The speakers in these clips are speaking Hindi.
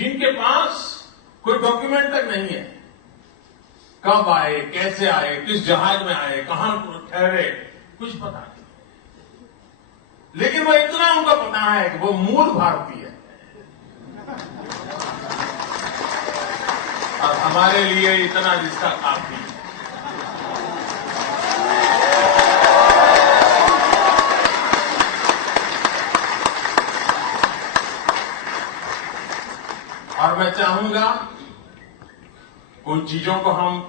जिनके पास कोई डॉक्यूमेंट तक नहीं है, कब आए, कैसे आए, किस जहाज में आए, कहां ठहरे, कुछ पता नहीं। लेकिन वो इतना उनको पता है कि वो मूल भारतीय है और हमारे लिए इतना रिश्ता काफी है। और मैं चाहूंगा उन चीजों को हम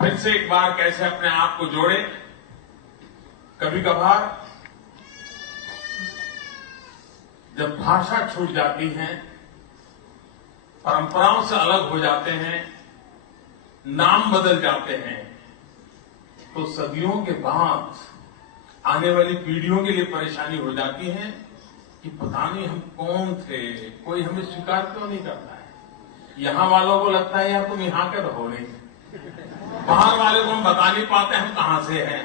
फिर से एक बार कैसे अपने आप को जोड़ें। कभी कभार जब भाषा छूट जाती है, परंपराओं से अलग हो जाते हैं, नाम बदल जाते हैं, तो सदियों के बाद आने वाली पीढ़ियों के लिए परेशानी हो जाती है कि पता नहीं हम कौन थे, कोई हमें स्वीकार क्यों नहीं करता है। यहां वालों को लगता है यार तुम यहां के रहो नहीं, बाहर वाले को हम बता नहीं पाते हम कहां से हैं।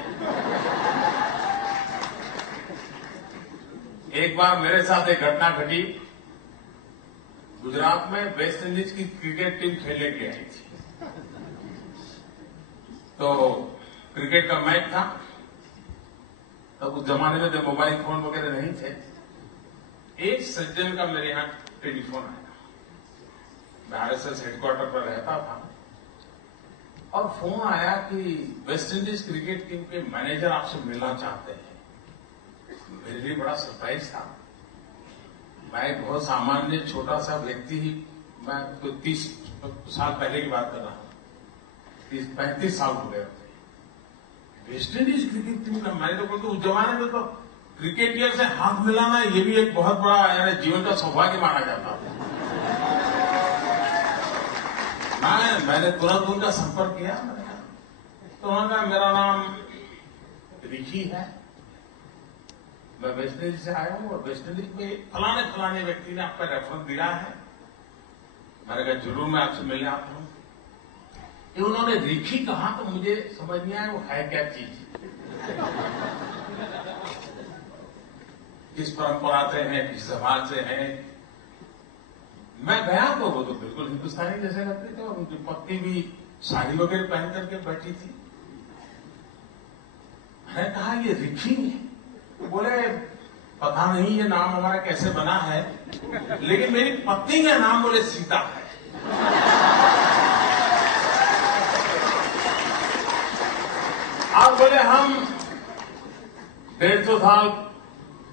एक बार मेरे साथ एक घटना घटी। गुजरात में वेस्ट इंडीज की क्रिकेट टीम खेलने के आई थी, तो क्रिकेट का मैच था। तब उस जमाने में जब मोबाइल फोन वगैरह नहीं थे, एक सज्जन का मेरे यहां टेलीफोन आया। मैं आरएसएस हेडक्वार्टर पर रहता था और फोन आया कि वेस्ट इंडीज क्रिकेट टीम के मैनेजर आपसे मिलना चाहते हैं। मेरे लिए बड़ा सरप्राइज था। मैं एक बहुत सामान्य छोटा सा व्यक्ति ही, मैं तो 30 साल पहले की बात कर रहा हूं, 35 साल हो गए। वेस्ट इंडीज क्रिकेट टीम का मैनेजर को, तो उस जमाने में तो क्रिकेटियर से हाथ मिलाना ये भी एक बहुत बड़ा जीवन का सौभाग्य माना जाता था। मैंने तुरंत उनका संपर्क किया। तो उन्होंने कहा मेरा नाम रिकी है, मैं वेस्ट इंडीज से आया हूं और वेस्ट इंडीज में फलाने फलाने व्यक्ति ने आपका रेफरेंस दिया है। मैंने कहा जरूर मैं आपसे मिलने आता हूं। ये उन्होंने रिकी कहा तो मुझे समझ नहीं आया वो है क्या चीज, किस परंपरा से है, किस समाज से है। मैं गया तो वो तो बिल्कुल हिंदुस्तानी जैसे लगते थे और उनकी पत्नी भी साड़ी वगैरह पहन करके बैठी थी। मैंने कहा ये रिकी है? तो बोले पता नहीं ये नाम हमारा कैसे बना है, लेकिन मेरी पत्नी का नाम बोले सीता है। आप बोले हम 150 साल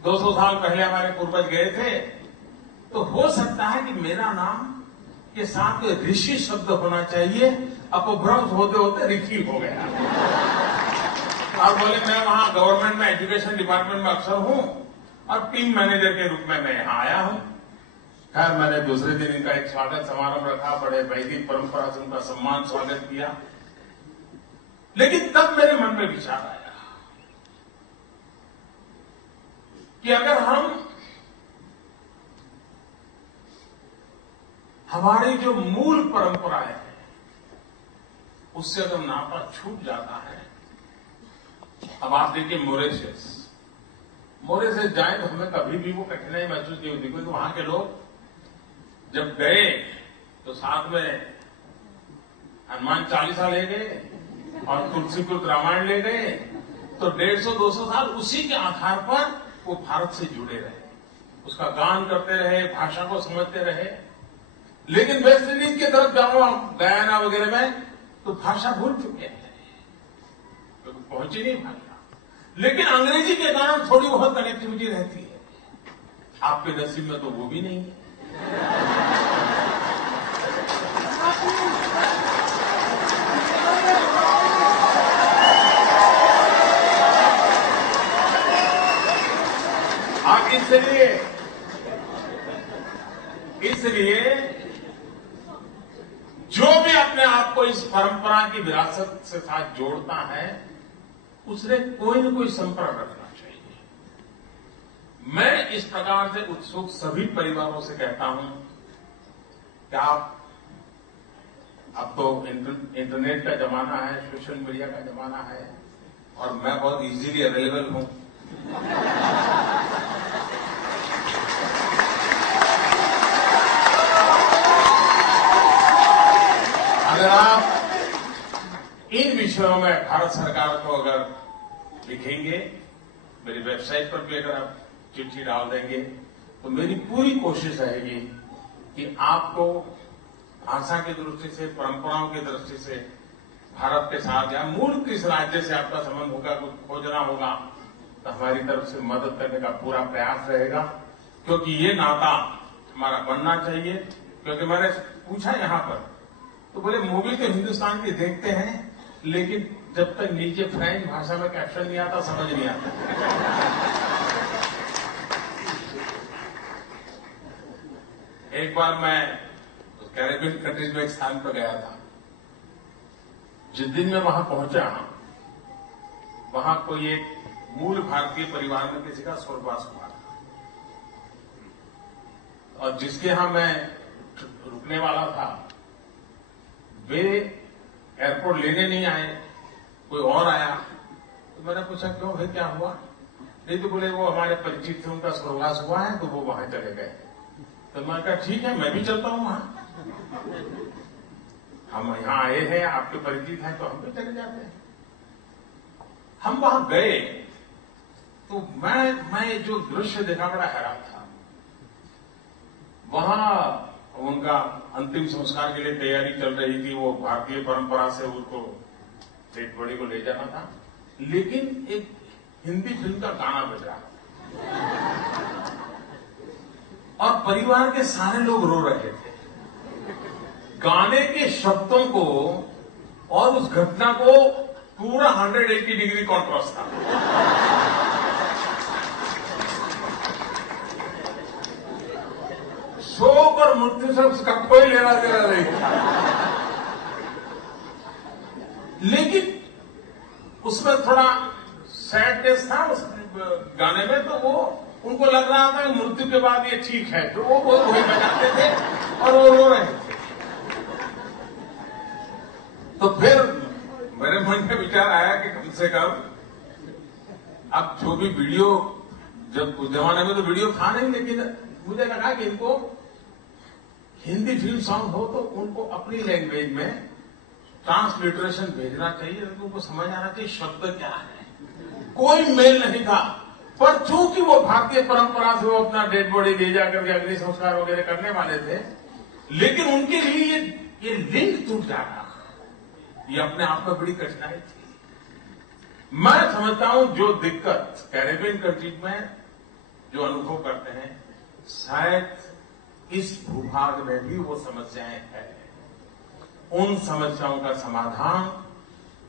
200 साल पहले हमारे पूर्वज गए थे, तो हो सकता है कि मेरा नाम के साथ ऋषि शब्द होना चाहिए, अपभ्रंश होते होते ऋषि हो गया। आप बोले मैं वहां गवर्नमेंट में एजुकेशन डिपार्टमेंट में अफसर हूं और टीम मैनेजर के रूप में मैं यहां आया हूं। खैर मैंने दूसरे दिन इनका एक स्वागत समारोह रखा, बड़े वैदिक परंपरा से उनका सम्मान स्वागत किया। लेकिन तब मेरे मन में विचार आया कि अगर हमारी जो मूल परंपराएं हैं उससे अगर नाता छूट जाता है। अब आप देखिए मॉरिशस जाए तो हमें कभी भी वो कठिनाई महसूस नहीं होती, क्योंकि वहां के लोग जब गए तो साथ में हनुमान चालीसा ले गए और तुलसीपुर रामायण ले गए, तो 150-200 साल उसी के आधार पर वो भारत से जुड़े रहे, उसका गान करते रहे, भाषा को समझते रहे। लेकिन वेस्ट इंडीज की तरफ जाओ गयाना वगैरह में तो भाषा भूल चुके हैं, तो पहुंची नहीं भाषा। लेकिन अंग्रेजी के कारण थोड़ी बहुत कनेक्टिविटी रहती है। आपके नसीब में तो वो भी नहीं है। आप इसलिए जो भी अपने आप को इस परंपरा की विरासत से साथ जोड़ता है उसने कोई न कोई संपर्क रखना चाहिए। मैं इस प्रकार से उत्सुक सभी परिवारों से कहता हूं कि आप, अब तो इंटरनेट का जमाना है, सोशल मीडिया का जमाना है और मैं बहुत इजीली अवेलेबल हूं। विषयों में भारत सरकार को अगर लिखेंगे, मेरी वेबसाइट पर भी अगर आप चिट्ठी डाल देंगे, तो मेरी पूरी कोशिश रहेगी कि आपको भाषा की दृष्टि से, परंपराओं की दृष्टि से भारत के साथ या मूल किस राज्य से आपका संबंध होगा, कुछ खोजना होगा, तो हमारी तरफ से मदद करने का पूरा प्रयास रहेगा। क्योंकि ये नाता हमारा बनना चाहिए। क्योंकि मैंने पूछा यहां पर, तो बोले मूवी तो हिंदुस्तान की देखते हैं, लेकिन जब तक नीचे फ्रेंच भाषा में कैप्शन नहीं आता, समझ नहीं आता। एक बार मैं कैरेबियन कंट्रीज में एक स्थान पर गया था। जिस दिन मैं वहां पहुंचा, वहां कोई एक मूल भारतीय परिवार में किसी का स्वर्गवास हुआ था, और जिसके यहां मैं रुकने वाला था, वे एयरपोर्ट लेने नहीं आए, कोई और आया। तो मैंने पूछा, क्यों भाई, क्या हुआ? नहीं तो बोले वो हमारे परिचित थे, उनका स्वर्गवास हुआ है, तो वो वहां चले गए। तो मैंने कहा, ठीक है, मैं भी चलता हूं वहां। हम यहां आए हैं, आपके परिचित हैं, तो हम भी चले जाते हैं। हम वहां गए तो मैं जो दृश्य देखा, बड़ा हैरान था। वहां उनका अंतिम संस्कार के लिए तैयारी चल रही थी। वो भारतीय परंपरा से उनको डेड बॉडी को ले जाना था, लेकिन एक हिंदी फिल्म का गाना बज रहा, और परिवार के सारे लोग रो रहे थे। गाने के शब्दों को और उस घटना को पूरा 180 डिग्री कॉन्ट्रास्ट था। शोक और मृत्यु से उसका कोई लेना देना नहीं था, लेकिन उसमें थोड़ा सैडनेस था उस गाने में। तो वो उनको लग रहा था कि मृत्यु के बाद ये ठीक है, तो वो वही बजाते थे और वो रो रहे थे। तो फिर मेरे मन में विचार आया कि कम से कम अब जो भी वीडियो, जब उस जमाने में तो वीडियो था नहीं, लेकिन मुझे लगा कि इनको हिंदी फिल्म सॉन्ग हो तो उनको अपनी लैंग्वेज में ट्रांसलिटरेशन भेजना चाहिए, उनको समझ आना चाहिए शब्द क्या है। कोई मेल नहीं था, पर चूंकि वो भारतीय परंपरा से वो अपना डेड बॉडी ले जाकर के अग्नि संस्कार वगैरह करने वाले थे, लेकिन उनके लिए ये लिंक टूट जाना, ये अपने आप में बड़ी कठिनाई थी। मैं समझता हूं जो दिक्कत कैरेबियन कंट्रीज में जो अनुभव करते हैं, शायद इस भूभाग में भी वो समस्याएं हैं। उन समस्याओं का समाधान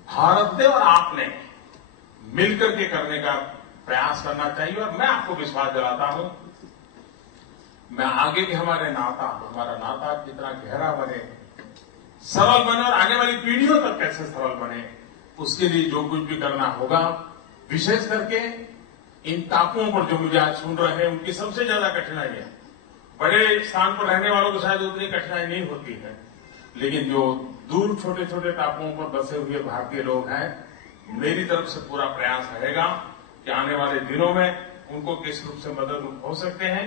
भारत ने और आपने मिलकर के करने का प्रयास करना चाहिए। और मैं आपको विश्वास दिलाता हूं, मैं आगे के हमारा नाता कितना गहरा बने, सरल बने, और आगे वाली पीढ़ियों तक कैसे सरल बने, उसके लिए जो कुछ भी करना होगा। विशेष करके इन टापुओं पर जो मुझे आज सुन रहे हैं, उनकी सबसे ज्यादा कठिनाई है। बड़े स्थान पर रहने वालों को शायद उतनी कठिनाई नहीं होती है, लेकिन जो दूर छोटे छोटे टापुओं पर बसे हुए भारतीय लोग हैं, मेरी तरफ से पूरा प्रयास रहेगा कि आने वाले दिनों में उनको किस रूप से मदद हो सकते हैं